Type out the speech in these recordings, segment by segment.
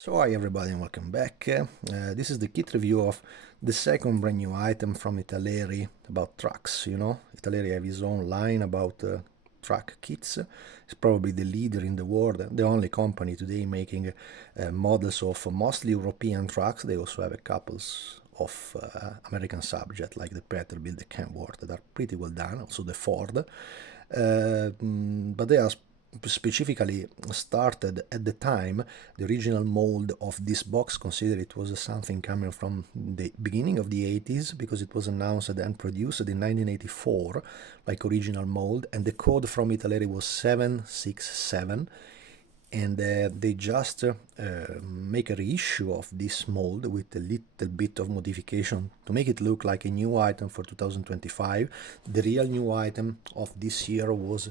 So hi everybody and welcome back. This is the kit review of the second brand new item from Italeri about trucks. Italeri have his own line about truck kits. It's probably the leader in the world, the only company today making models of mostly European trucks. They also have a couple of American subjects like the Peterbilt, the Kenworth that are pretty well done, also the Ford. But they are specifically started at the time. The original mold of this box, consider it was something coming from the beginning of the 80s, because it was announced and produced in 1984 like original mold, and the code from Italeri was 767, and they just make a reissue of this mold with a little bit of modification to make it look like a new item for 2025. The real new item of this year was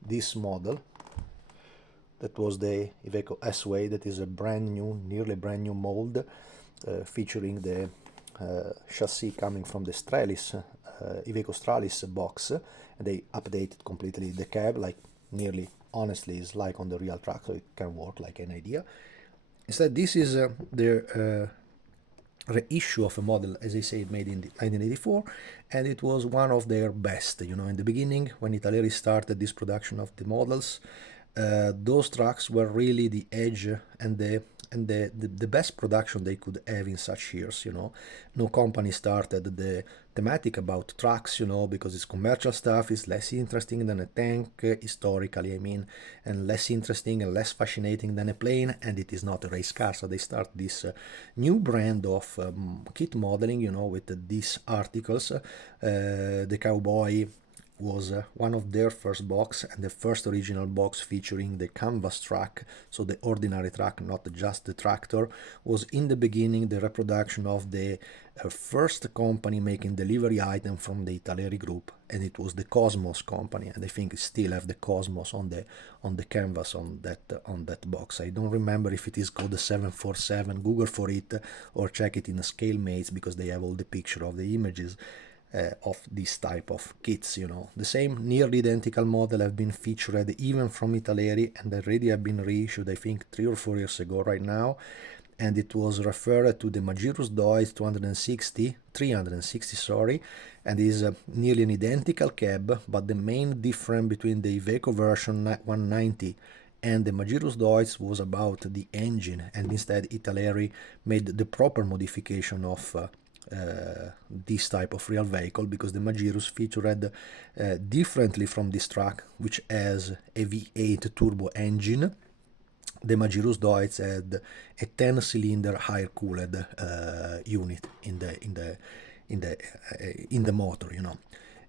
this model. That was the Iveco S-Way. That is a brand new, nearly brand new mold, featuring the chassis coming from the Stralis, Iveco Stralis box, and they updated completely the cab, like nearly, honestly, is like on the real truck, so it can work like an idea. Instead, this is the reissue of a model, as I said, made in 1984, and it was one of their best. In the beginning, when Italeri started this production of the models, those trucks were really the edge and the best production they could have in such years. No company started the thematic about trucks, because it's commercial stuff, is less interesting than a tank, historically I mean, and less interesting and less fascinating than a plane, and it is not a race car. So they start this new brand of kit modeling, with these articles. The Cowboy was one of their first box, and the first original box featuring the canvas truck, so the ordinary truck, not just the tractor, was in the beginning the reproduction of the first company making delivery item from the Italeri group, and it was the Cosmos company, and I think it still have the Cosmos on the canvas on that box. I don't remember if it is called the 747. Google for it or check it in the scale mates, because they have all the picture of the images of this type of kits. The same nearly identical model have been featured even from Italeri, and already have been reissued, I think 3 or 4 years ago right now, and it was referred to the Magirus Deutz 360, sorry, and is nearly an identical cab, but the main difference between the Iveco version 190 and the Magirus Deutz was about the engine, and instead Italeri made the proper modification of this type of real vehicle, because the Magirus featured differently from this truck, which has a V8 turbo engine. The Magirus Deutz had a 10-cylinder higher-cooled unit in the motor,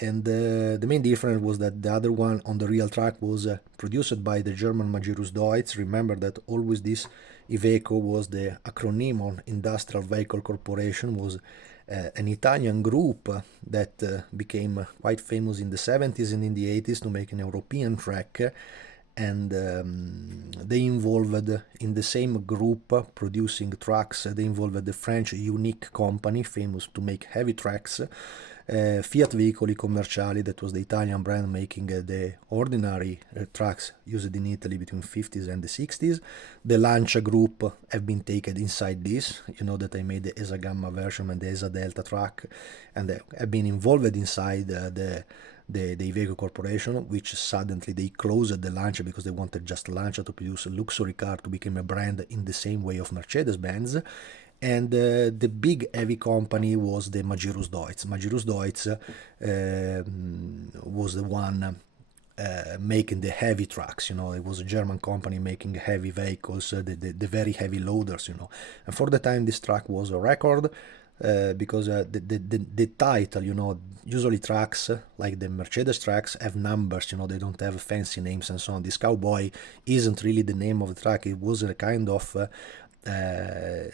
And the main difference was that the other one on the real truck was produced by the German Magirus Deutz. Remember that always this Iveco was the acronym on Industrial Vehicle Corporation, was an Italian group that became quite famous in the 70s and in the 80s to make an European track, and they involved in the same group producing trucks. They involved the French Unique company, famous to make heavy trucks, Fiat Veicoli Commerciali, that was the Italian brand making the ordinary trucks used in Italy between 50s and the 60s. The Lancia group have been taken inside this. That I made the ESA Gamma version and the ESA Delta truck, and they have been involved inside the Iveco Corporation, which suddenly they closed the Lancia because they wanted just Lancia to produce a luxury car to become a brand in the same way of Mercedes-Benz. And the big heavy company was the Magirus Deutz. Magirus Deutz was the one making the heavy trucks. It was a German company making heavy vehicles, the very heavy loaders. And for the time, this truck was a record. Because the title, usually trucks like the Mercedes trucks have numbers, they don't have fancy names and so on. This Cowboy isn't really the name of the truck. It was a kind of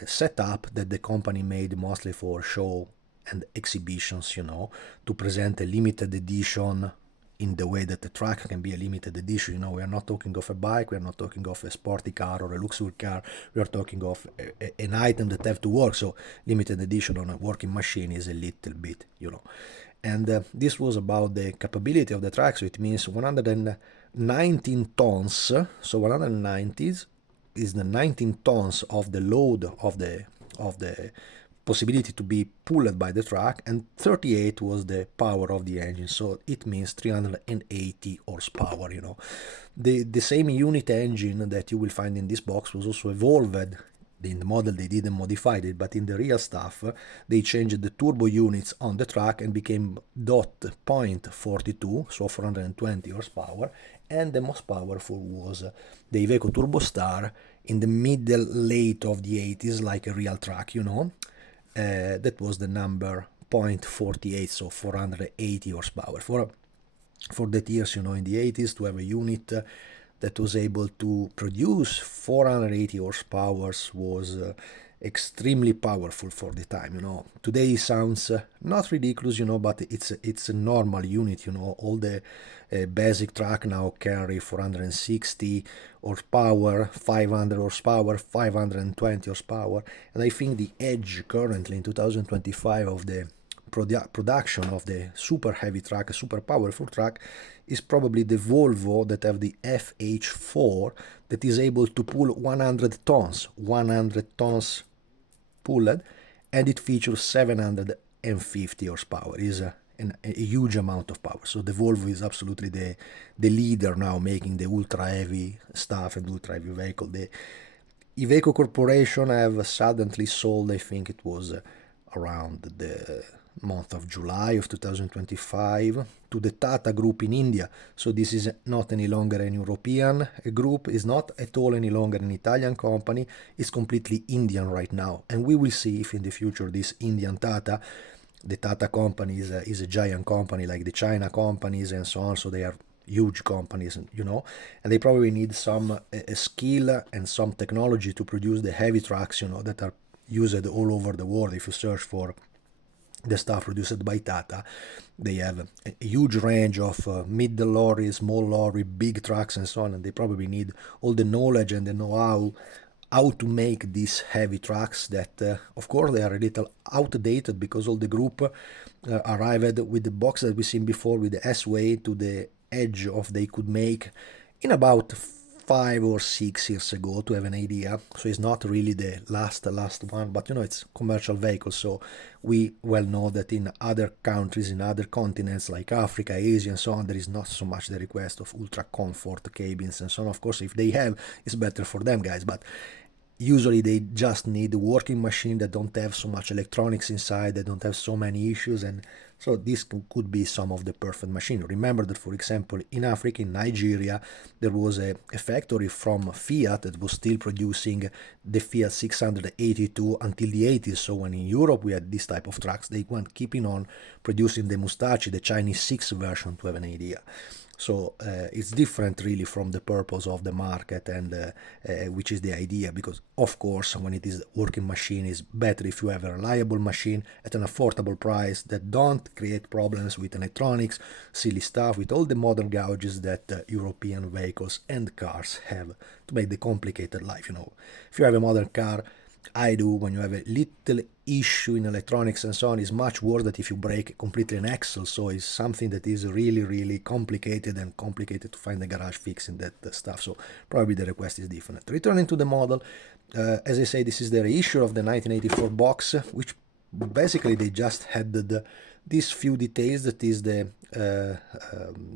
setup that the company made mostly for show and exhibitions, to present a limited edition in the way that the truck can be a limited edition. We are not talking of a bike, we are not talking of a sporty car or a luxury car, we are talking of an item that have to work, so limited edition on a working machine is a little bit, And this was about the capability of the truck, so it means 119 tons, so 190s is the 19 tons of the load of the possibility to be pulled by the truck, and 38 was the power of the engine, so it means 380 horsepower, you know. The same unit engine that you will find in this box was also evolved. In the model they didn't modify it, but in the real stuff they changed the turbo units on the truck and became .42, so 420 horsepower, and the most powerful was the Iveco Turbo Star in the middle late of the 80s, like a real truck, you know. That was the number .48, so 480 horsepower. For that years, you know, in the 80s, to have a unit that was able to produce 480 horsepower was extremely powerful for the time, you know. Today it sounds not ridiculous, you know, but it's a normal unit, you know. All the basic truck now carry 460 horsepower, 500 horsepower, 520 horsepower, and I think the edge currently in 2025 of the production of the super heavy truck, a super powerful truck, is probably the Volvo that have the FH4 that is able to pull 100 tons pulled, and it features 750 horsepower. Is a huge amount of power. So the Volvo is absolutely the leader now, making the ultra heavy stuff and ultra heavy vehicle. The Iveco Corporation have suddenly sold, I think it was around the month of July of 2025, to the Tata Group in India. So this is not any longer an European group, is not at all any longer an Italian company, it's completely Indian right now. And we will see if in the future this Indian Tata, the Tata company is a giant company like the China companies and so on, so they are huge companies, you know, and they probably need some skill and some technology to produce the heavy trucks, you know, that are used all over the world. If you search for the stuff produced by Tata, they have a huge range of middle lorries, small lorry, big trucks and so on, and they probably need all the knowledge and the know-how how to make these heavy trucks that, of course, they are a little outdated because all the group arrived with the box that we've seen before with the S-way to the edge of they could make in about 5 or 6 years ago, to have an idea. So it's not really the last one, but you know, it's commercial vehicles, so we well know that in other countries, in other continents like Africa, Asia and so on, there is not so much the request of ultra comfort cabins and so on. Of course, if they have, it's better for them, guys, but usually they just need a working machine that don't have so much electronics inside, that don't have so many issues, and so this could be some of the perfect machine. Remember that, for example, in Africa, in Nigeria, there was a factory from Fiat that was still producing the Fiat 682 until the 80s. So when in Europe we had this type of trucks, they went keeping on producing the Mustachi, the Chinese 6 version, to have an idea. So it's different really from the purpose of the market, and which is the idea, because of course when it is working machine, is better if you have a reliable machine at an affordable price that don't create problems with electronics, silly stuff, with all the modern gouges that European vehicles and cars have to make the complicated life, you know. If you have a modern car, I do, when you have a little issue in electronics and so on, is much worse than if you break completely an axle. So it's something that is really, really complicated, and complicated to find a garage fixing that stuff. So probably the request is different. Returning to the model, as I say, this is the reissue of the 1984 box, which basically they just had these few details. That is the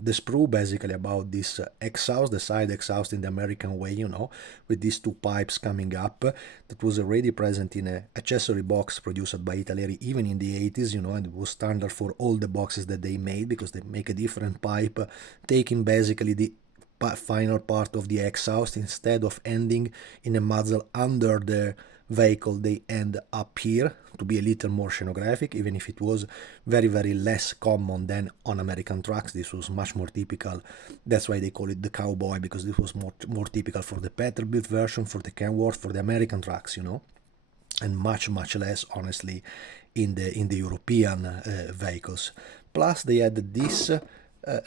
sprue basically about this exhaust, the side exhaust in the American way, you know, with these two pipes coming up, that was already present in a accessory box produced by Italeri even in the 80s, you know, and it was standard for all the boxes that they made, because they make a different pipe, taking basically the final part of the exhaust. Instead of ending in a muzzle under the vehicle, they end up here to be a little more scenographic, even if it was very, very less common than on American trucks. This was much more typical. That's why they call it the cowboy, because this was more typical for the Peterbilt version, for the Kenworth, for the American trucks, you know, and much less, honestly, in the European vehicles. Plus they had this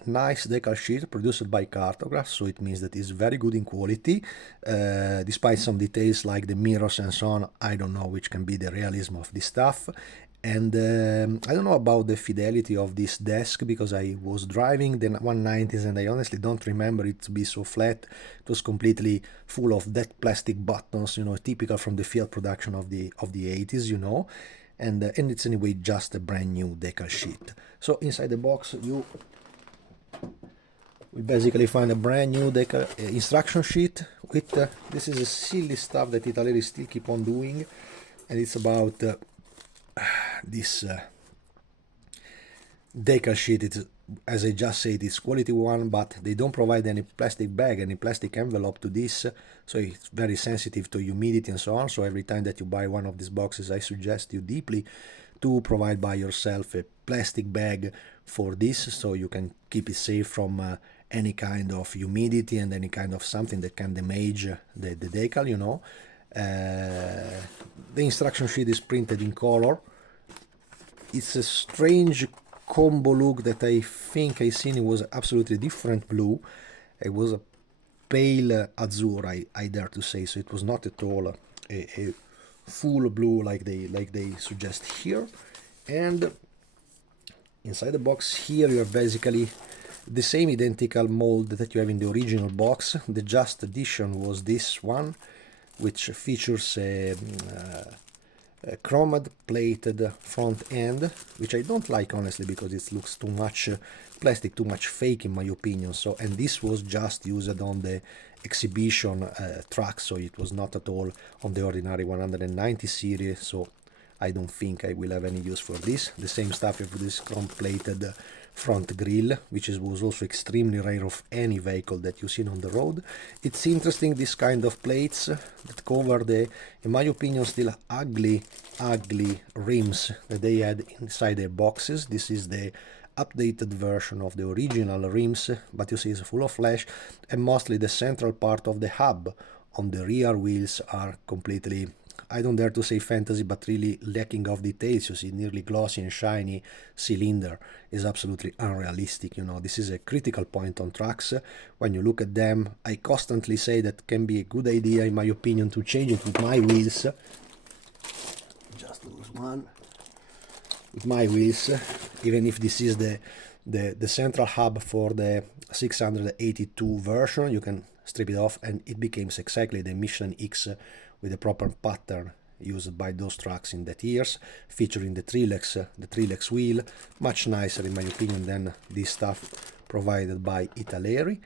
nice decal sheet produced by Cartograph, so it means that it's very good in quality, despite some details like the mirrors and so on. I don't know which can be the realism of this stuff. And I don't know about the fidelity of this desk because I was driving the 190s and I honestly don't remember it to be so flat. It was completely full of that plastic buttons, you know, typical from the Fiat production of the 80s, you know. And it's anyway just a brand new decal sheet. So inside the box we basically find a brand new decal instruction sheet with this is a silly stuff that Italeri still keep on doing, and it's about this decal sheet. It's, as I just said, it's quality one, but they don't provide any plastic bag, any plastic envelope to this, so it's very sensitive to humidity and so on. So every time that you buy one of these boxes, I suggest you deeply to provide by yourself a plastic bag for this, so you can keep it safe from any kind of humidity and any kind of something that can damage the decal, you know. The instruction sheet is printed in color. It's a strange combo look that I think I seen. It was absolutely different blue. It was a pale azure, I dare to say, so it was not at all a full blue like they suggest here. And inside the box here you have basically the same identical mold that you have in the original box. The just addition was this one, which features a chromed plated front end, which I don't like honestly because it looks too much plastic, too much fake in my opinion. So, and this was just used on the exhibition truck, so it was not at all on the ordinary 190 series, so I don't think I will have any use for this. The same stuff with this chrome plated front grille, which was also extremely rare of any vehicle that you've seen on the road. It's interesting, this kind of plates that cover the, in my opinion, still ugly rims that they had inside their boxes. This is the updated version of the original rims, but you see it's full of flash, and mostly the central part of the hub on the rear wheels are completely, I don't dare to say fantasy, but really lacking of details. You see nearly glossy and shiny cylinder is absolutely unrealistic, you know. This is a critical point on trucks. When you look at them, I constantly say that can be a good idea, in my opinion, to change it with my wheels. Just lose one. With my wheels, even if this is the central hub for the 682 version, you can strip it off and it becomes exactly the Michelin X with the proper pattern used by those trucks in that years, featuring the Trilex wheel, much nicer in my opinion than this stuff provided by Italeri.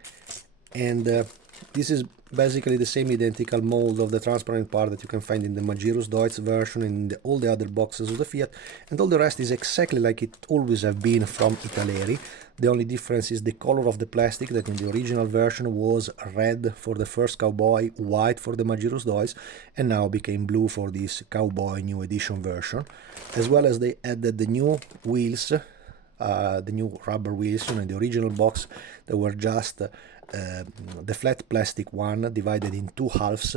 And this is basically the same identical mold of the transparent part that you can find in the Magirus Deutz version and in all the other boxes of the Fiat, and all the rest is exactly like it always have been from Italeri. The only difference is the color of the plastic, that in the original version was red for the first Cowboy, white for the Magirus Deutz, and now became blue for this Cowboy new edition version. As well as they added the new wheels, the new rubber wheels. You know, in the original box they were just the flat plastic one divided in two halves,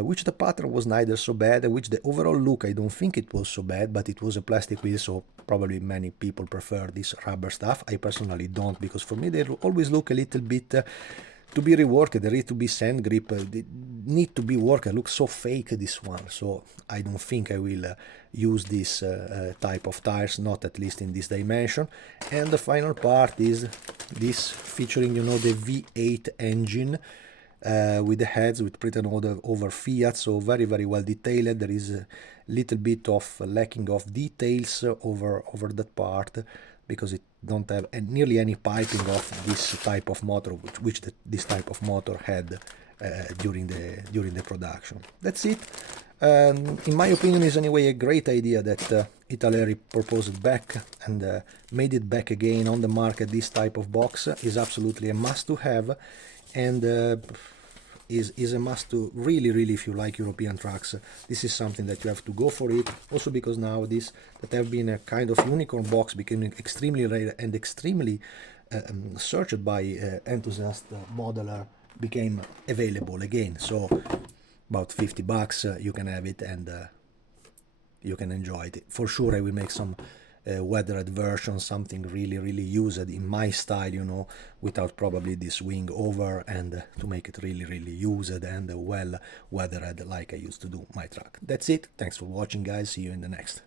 which the pattern was neither so bad, which the overall look I don't think it was so bad, but it was a plastic wheel, so probably many people prefer this rubber stuff. I personally don't, because for me they always look a little bit to be reworked. There need to be sand grip, they need to be worked. It looks so fake, this one, so I don't think I will use this type of tires, not at least in this dimension. And the final part is this, featuring, you know, the V8 engine with the heads with printed over Fiat, so very well detailed. There is a little bit of lacking of details over that part, because it don't have nearly any piping of this type of motor, which this type of motor had during the production. That's it. In my opinion, is anyway a great idea that Italeri proposed back and made it back again on the market. This type of box is absolutely a must to have, and is a must to really, if you like European trucks, this is something that you have to go for it. Also because now this that have been a kind of unicorn box became extremely rare and extremely searched by enthusiast modeler, became available again. So about 50 bucks you can have it, and you can enjoy it. For sure I will make some weathered version, something really used in my style, you know, without probably this wing over, and to make it really used and well weathered like I used to do my truck. That's it. Thanks for watching, guys. See you in the next.